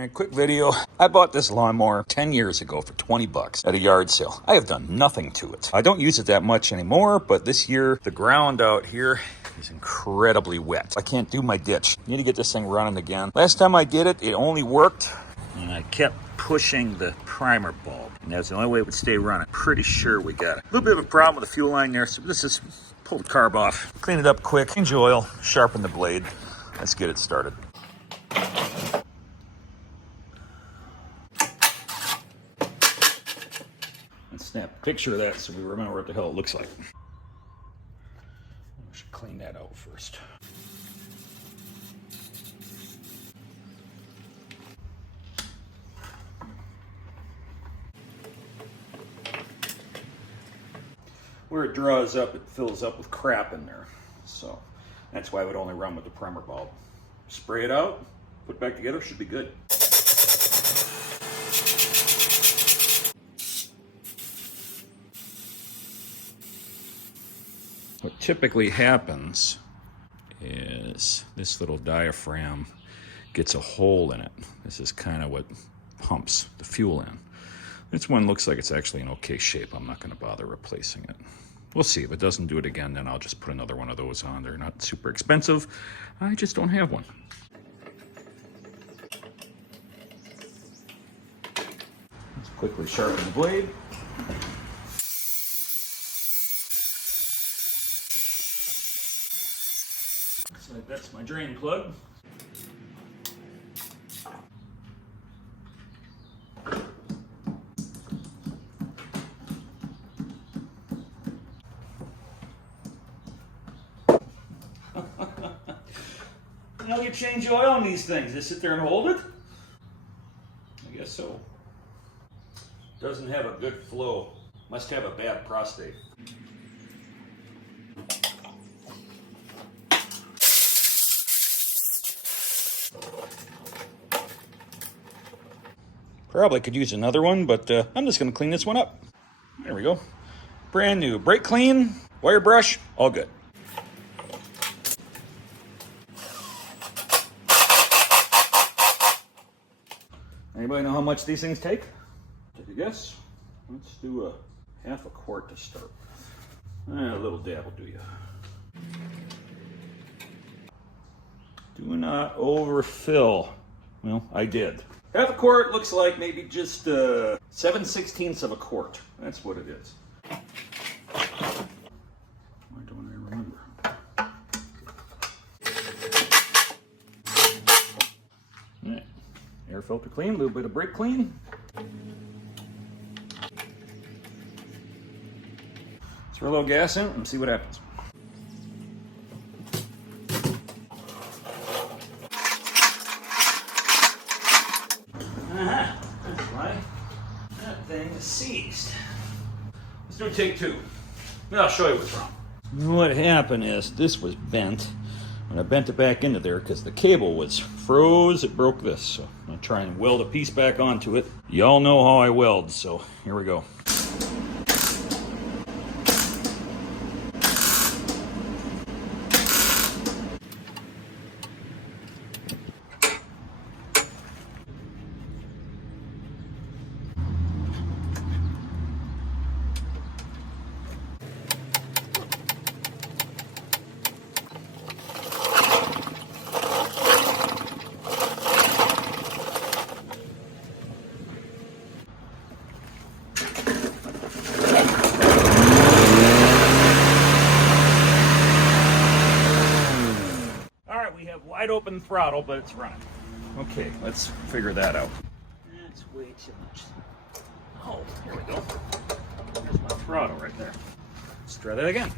Alright, quick video. I bought this lawnmower 10 years ago for 20 bucks at a yard sale. I have done nothing to it. I don't use it that much anymore, but this year the ground out here is incredibly wet. I can't do my ditch. Need to get this thing running again. Last time I did it, it only worked and I kept pushing the primer bulb. And that's the only way it would stay running. Pretty sure we got it. A little bit of a problem with the fuel line there, so this is pull the carb off. Clean it up quick, change the oil, sharpen the blade. Let's get it started. Let's snap a picture of that so we remember what the hell it looks like. We should clean that out first. Where it draws up, it fills up with crap in there. So that's why I would only run with the primer bulb. Spray it out, put it back together, should be good. What typically happens is this little diaphragm gets a hole in it. This is kind of what pumps the fuel in. This one looks like it's actually in okay shape. I'm not going to bother replacing it. We'll see. If it doesn't do it again, then I'll just put another one of those on. They're not super expensive. I just don't have one. Let's quickly sharpen the blade. Looks like that's my drain plug. How do you change oil on these things? Just sit there and hold it? I guess so. Doesn't have a good flow. Must have a bad prostate. Probably could use another one, but I'm just going to clean this one up. There we go. Brand new. Brake clean, wire brush, all good. Anybody know how much these things take? Take a guess. Let's do a half a quart to start. A little dab will do you. Do not overfill. Well, I did. Half a quart looks like maybe just 7/16 of a quart. That's what it is. Why don't I remember? All right. Air filter clean, a little bit of brake clean. Throw a little gas in and see what happens. That's why that thing is seized. Let's do take two. Then I'll show you what's wrong. What happened is this was bent. When I bent it back into there because the cable was froze, it broke this. So I'm going to try and weld a piece back onto it. Y'all know how I weld, so here we go. Wide open throttle, but it's running. Okay, let's figure that out. That's way too much. Oh, here we go. There's my throttle right there. Let's try that again.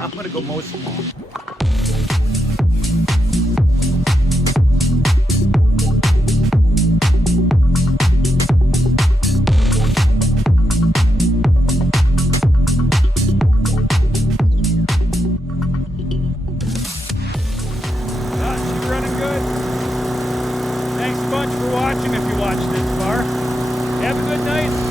I'm gonna go mow some lawn. for watching if you watched this far. Have a good night.